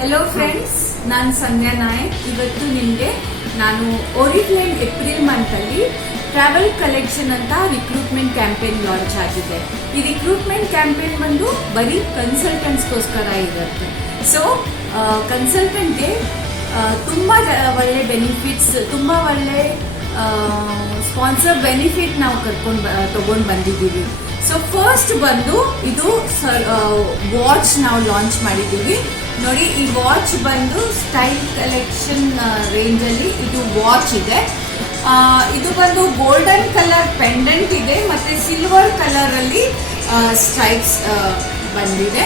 Hello friends, ನಾನು ಸಂಧ್ಯಾ ನಾಯಕ್. ಇವತ್ತು ನಿಮಗೆ ನಾನು ಓರಿಫ್ಲೇಮ್ ಏಪ್ರಿಲ್ ಮಂತಲ್ಲಿ ಟ್ರಾವೆಲ್ ಕಲೆಕ್ಷನ್ ಅಂತ ರಿಕ್ರೂಟ್ಮೆಂಟ್ ಕ್ಯಾಂಪೇನ್ ಲಾಂಚ್ ಆಗಿದೆ. ಈ ರಿಕ್ರೂಟ್ಮೆಂಟ್ ಕ್ಯಾಂಪೇನ್ ಬಂದು ಬರೀ ಕನ್ಸಲ್ಟೆಂಟ್ಸ್ಗೋಸ್ಕರ ಇರುತ್ತೆ. ಸೊ ಕನ್ಸಲ್ಟೆಂಟ್ಗೆ ತುಂಬ ಒಳ್ಳೆ ಬೆನಿಫಿಟ್ಸ್, ತುಂಬ ಒಳ್ಳೆ ಸ್ಪಾನ್ಸರ್ ಬೆನಿಫಿಟ್ ನಾವು ತಗೊಂಡು ಬಂದಿದ್ದೀವಿ. ಸೊ ಫಸ್ಟ್ ಬಂದು ಇದು ವಾಚ್ ನಾವು ಲಾಂಚ್ ಮಾಡಿದ್ದೀವಿ. ನೋಡಿ, ಈ ವಾಚ್ ಬಂದು ಸ್ಟೈಲ್ ಕಲೆಕ್ಷನ್ ರೇಂಜಲ್ಲಿ ಇದು ವಾಚ್ ಇದೆ. ಇದು ಬಂದು ಗೋಲ್ಡನ್ ಕಲರ್ ಪೆಂಡೆಂಟ್ ಇದೆ ಮತ್ತೆ ಸಿಲ್ವರ್ ಕಲರ್ ಅಲ್ಲಿ ಸ್ಟ್ರೈಪ್ಸ್ ಬಂದಿದೆ.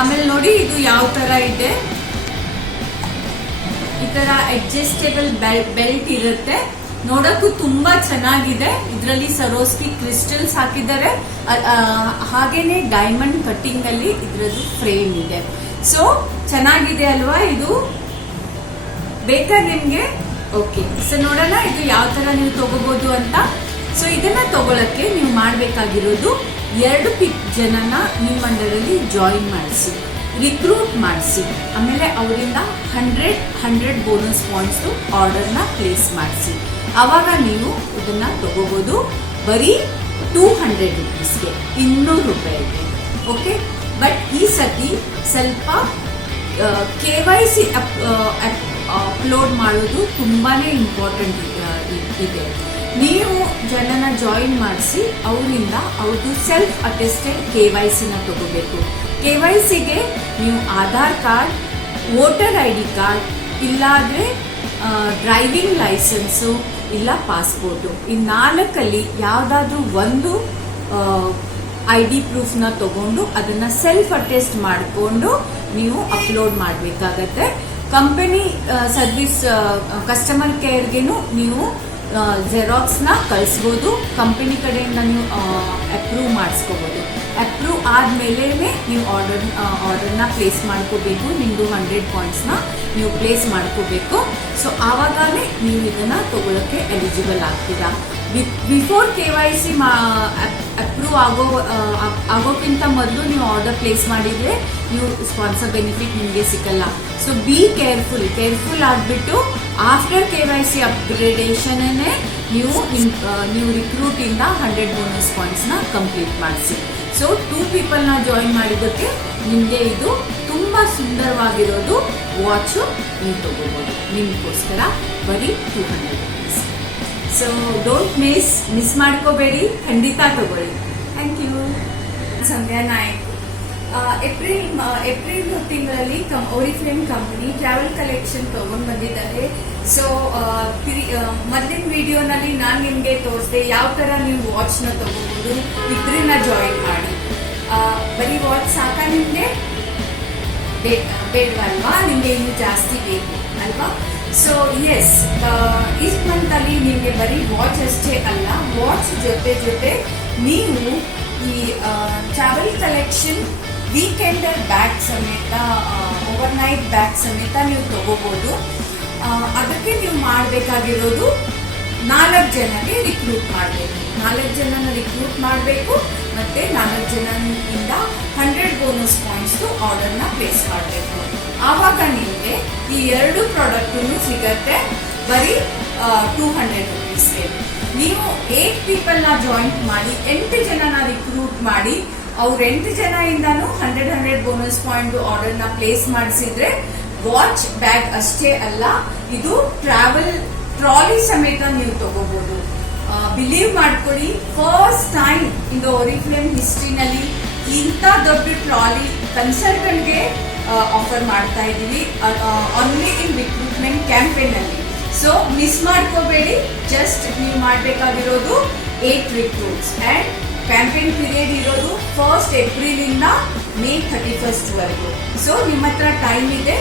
ಆಮೇಲೆ ನೋಡಿ ಇದು ಯಾವ ತರ ಇದೆ, ಈ ತರ ಅಡ್ಜಸ್ಟೇಬಲ್ ಬೆಲ್ಟ್ ಇರುತ್ತೆ. ನೋಡಕ್ಕೂ ತುಂಬಾ ಚೆನ್ನಾಗಿದೆ. ಇದರಲ್ಲಿ ಸರೋಸ್ಕಿ ಕ್ರಿಸ್ಟಲ್ಸ್ ಹಾಕಿದ್ದಾರೆ, ಹಾಗೇನೆ ಡೈಮಂಡ್ ಕಟ್ಟಿಂಗ್ ಅಲ್ಲಿ ಇದರದ್ದು ಫ್ರೇಮ್ ಇದೆ. ಸೊ ಚೆನ್ನಾಗಿದೆ ಅಲ್ವಾ? ಇದು ಬೇಕಾ ನಿಮ್ಗೆ? ಓಕೆ, ಸೊ ನೋಡೋಣ ಇದು ಯಾವ ತರ ನೀವು ತಗೋಬಹುದು ಅಂತ. ಸೊ ಇದನ್ನ ತಗೊಳಕ್ಕೆ ನೀವು ಮಾಡಬೇಕಾಗಿರೋದು 2 ಜನನ ನಿಮ್ಮ ಅಂಡರಲ್ಲಿ ಜಾಯಿನ್ ಮಾಡಿಸಿ, ರಿಕ್ರೂಟ್ ಮಾಡಿಸಿ, ಆಮೇಲೆ ಅವರಿಂದ 100 ಬೋನಸ್ ಪಾಯಿಂಟ್ಸ್ ಆರ್ಡರ್ನ ಪ್ಲೇಸ್ ಮಾಡಿಸಿ. ಆವಾಗ ನೀವು ಇದನ್ನ ತಗೋಬಹುದು ಬರೀ 200 ರುಪೀಸ್ಗೆ, 200 ರೂಪಾಯಿಗೆ. ಓಕೆ, ಬಟ್ ಈ ಸತಿ ಸ್ವಲ್ಪ KYC ಅಪ್ಲೋಡ್ ಮಾಡೋದು ತುಂಬಾನೇ ಇಂಪಾರ್ಟೆಂಟ್ ಇದೆ. ನೀವು ಜನನ ಜಾಯಿನ್ ಮಾಡಿಸಿ ಅವರಿಂದ ಅವ್ರದ್ದು ಸೆಲ್ಫ್ ಅಟೆಸ್ಟೆಡ್ KYCನ ತಗೋಬೇಕು. KYCಗೆ ನೀವು Aadhaar card, voter ID card, ಇಲ್ಲಾದ್ರೆ ಡ್ರೈವಿಂಗ್ ಲೈಸೆನ್ಸು, ಇಲ್ಲ ಪಾಸ್ಪೋರ್ಟು, ಈ 4ಅಲ್ಲಿ ಯಾವುದಾದ್ರೂ ಒಂದು ID ಪ್ರೂಫ್ನ ತಗೊಂಡು ಅದನ್ನ ಸೆಲ್ಫ್ ಅಟೆಸ್ಟ್ ಮಾಡಿಕೊಂಡು ನೀವು ಅಪ್ಲೋಡ್ ಮಾಡಬೇಕಾಗತ್ತೆ. ಕಂಪನಿ ಸರ್ವಿಸ್ ಕಸ್ಟಮರ್ ಕೇರ್ಗೆನು ನೀವು ಜೆರಾಕ್ಸ್ನ ಕಳಿಸ್ಬೋದು. ಕಂಪನಿ ಕಡೆಯಿಂದ ನೀವು ಅಪ್ರೂವ್ ಮಾಡಿಸ್ಕೋಬಹುದು. ಅಪ್ರೂವ್ ಆದ್ಮೇಲೆ ನೀವು ಆರ್ಡರ್ನ ಪ್ಲೇಸ್ ಮಾಡ್ಕೋಬೇಕು. ನಿಮ್ದು 100 ಪಾಯಿಂಟ್ಸ್ನ ನೀವು ಪ್ಲೇಸ್ ಮಾಡ್ಕೋಬೇಕು. ಸೊ ಆವಾಗಲೇ ನೀವು ಇದನ್ನ ತಗೊಳ್ಳೋಕೆ ಎಲಿಜಿಬಲ್ ಆಗ್ತೀರಾ. ಬಿಫೋರ್ KYC ಅಪ್ರೂವ್ ಆಗೋಕ್ಕಿಂತ ಮೊದಲು ನೀವು ಆರ್ಡರ್ ಪ್ಲೇಸ್ ಮಾಡಿದ್ರೆ ನೀವು ಸ್ಪಾನ್ಸರ್ ಬೆನಿಫಿಟ್ ನಿಮಗೆ ಸಿಗಲ್ಲ. ಸೊ ಬಿ ಕೇರ್ಫುಲ್ ಆಗಿಬಿಟ್ಟು ಆಫ್ಟರ್ KYC ಅಪ್ಗ್ರೇಡೇಷನ್ ನೀವು ರಿಕ್ರೂಟ್ ಇಂದ 100 ಬೋನಸ್ ಪಾಯಿಂಟ್ಸ್ನ ಕಂಪ್ಲೀಟ್ ಮಾಡಿಸಿ. ಸೊ 2 ಪೀಪಲ್ನ ಜಾಯಿನ್ ಮಾಡಿದ್ದಕ್ಕೆ ನಿಮಗೆ ಇದು ತುಂಬಾ ಸುಂದರವಾಗಿರೋದು ವಾಚು ನೀವು ತಗೋಬಹುದು. ನಿಮಗೋಸ್ಕರ ಬರೀ 200 ರುಪೀಸ್. ಸೊ ಡೋಂಟ್ ಮಿಸ್ ಮಾಡ್ಕೋಬೇಡಿ, ಖಂಡಿತ ತಗೊಳ್ಳಿ. Thank you. Sandhya Nayak. April ತಿಂಗಳಲ್ಲಿ ಓರಿಫ್ಲೇಮ್ ಕಂಪನಿ ಟ್ರಾವೆಲ್ ಕಲೆಕ್ಷನ್ ತಗೊಂಡು ಬಂದಿದ್ದಾರೆ. ಸೊ ಮೊದಲಿನ ವಿಡಿಯೋನಲ್ಲಿ ನಾನು ನಿಮಗೆ ತೋರಿಸಿದೆ ಯಾವ ತರ ನೀವು ವಾಚ್ನ ತಗೋಬಹುದು. ಇಬ್ಬರನ್ನ ಜಾಯಿನ್ ಮಾಡಿ. ಬರೀ ವಾಚ್ ಸಾಕಾ ನಿಮ್ಗೆ? ಬೇಡವಲ್ವಾ? ನಿಮ್ಗೆ ಇನ್ನು ಜಾಸ್ತಿ ಬೇಕು ಅಲ್ವಾ? ಸೊ ಎಸ್, ಈ ಮಂತ್ ಅಲ್ಲಿ ನಿಮ್ಗೆ ಬರೀ ವಾಚ್ ಅಷ್ಟೇ ಅಲ್ಲ, ವಾಚ್ ಜೊತೆ ನೀವು ಈ ಟ್ರಾವೆಲ್ ಕಲೆಕ್ಷನ್ ವೀಕೆಂಡರ್ ಬ್ಯಾಗ್ ಸಮೇತ, ಓವರ್ನೈಟ್ ಬ್ಯಾಗ್ ಸಮೇತ ನೀವು ತಗೋಬಹುದು. ಅದಕ್ಕೆ ನೀವು ಮಾಡಬೇಕಾಗಿರೋದು 4 ಜನಕ್ಕೆ ರಿಕ್ರೂಟ್ ಮಾಡಬೇಕು. 4 ಜನನ ರಿಕ್ರೂಟ್ ಮಾಡಬೇಕು ಮತ್ತೆ 4 ಜನದಿಂದ 100 ಬೋನಸ್ ಪಾಯಿಂಟ್ಸ್ ಆರ್ಡರ್ನ ಪ್ಲೇಸ್ ಮಾಡಬೇಕು. ಆವಾಗ ನಿಮಗೆ ಈ 2 ಪ್ರಾಡಕ್ಟ್ ಸಿಗತ್ತೆ ಬರೀ 200 ರುಪೀಸ್ಗೆ. ನೀವು 8 ಪೀಪಲ್ನ ಜಾಯಿನ್ ಮಾಡಿ 8 ಜನನ ರಿಕ್ರೂಟ್ ಮಾಡಿ ಅವ್ರ 8 ಜನರಿಂದಾನು 100 ಬೋನಸ್ ಪಾಯಿಂಟ್ ಆರ್ಡರ್ನ ಪ್ಲೇಸ್ ಮಾಡಿಸಿದ್ರೆ ವಾಚ್ ಬ್ಯಾಗ್ ಅಷ್ಟೇ ಅಲ್ಲ, ಇದು ಟ್ರಾವೆಲ್ ಟ್ರಾಲಿ ಸಮೇತ ನೀವು ತಗೋಬಹುದು. ಬಿಲೀವ್ ಮಾಡ್ಕೊಳ್ಳಿ, ಫಸ್ಟ್ ಟೈಮ್ ಇನ್ ದ ಓರಿಫ್ಲೇಮ್ ಹಿಸ್ಟ್ರಿನಲ್ಲಿ ಇಂಥ ದೊಡ್ಡ ಟ್ರಾಲಿ ಕನ್ಸಲ್ಟೆಂಟ್ಗೆ ಆಫರ್ ಮಾಡ್ತಾ ಇದ್ದೀವಿ, ಓನ್ಲಿ ಇನ್ ರಿಕ್ರೂಟ್ಮೆಂಟ್ ಕ್ಯಾಂಪೇನ್ ಅಲ್ಲಿ. ಸೊ ಮಿಸ್ ಮಾಡ್ಕೋಬೇಡಿ. ಜಸ್ಟ್ ನೀವು ಮಾಡಬೇಕಾಗಿರೋದು 8 ರಿಕ್ರೂಟ್ಸ್ ಅಂಡ್ ಕ್ಯಾಂಪೇನ್ ಪೀರಿಯಡ್ ಇರೋದು 1st ಏಪ್ರಿಲ್ ಇಂದ May 31st ವರೆಗೂ. ಸೊ ನಿಮ್ಮ ಹತ್ರ ಟೈಮ್ ಇದೆ.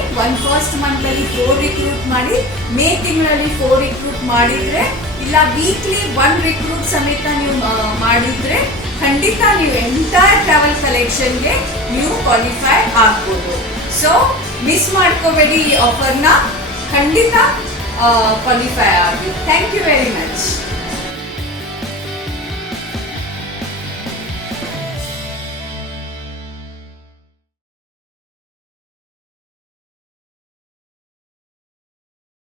ಫಸ್ಟ್ ಮಂತ್ ಅಲ್ಲಿ 4 ರಿಕ್ರೂಟ್ ಮಾಡಿ, ಮೇ ತಿಂಗಳಲ್ಲಿ 4 ರಿಕ್ರೂಟ್ ಮಾಡಿದ್ರೆ, ಇಲ್ಲ ವೀಕ್ಲಿ 1 ರಿಕ್ರೂಟ್ ಸಮೇತ ನೀವು ಮಾಡಿದ್ರೆ ಖಂಡಿತ ನೀವು ಎಂಟೈರ್ ಟ್ರಾವೆಲ್ ಕಲೆಕ್ಷನ್ಗೆ ನೀವು ಕ್ವಾಲಿಫೈ ಆಗ್ಬೋದು. ಸೊ ಮಿಸ್ ಮಾಡ್ಕೋಬೇಡಿ, ಈ ಆಫರ್ನ ಖಂಡಿತ ಕ್ವಾಲಿಫೈ ಆಗಿ. Thank you very much.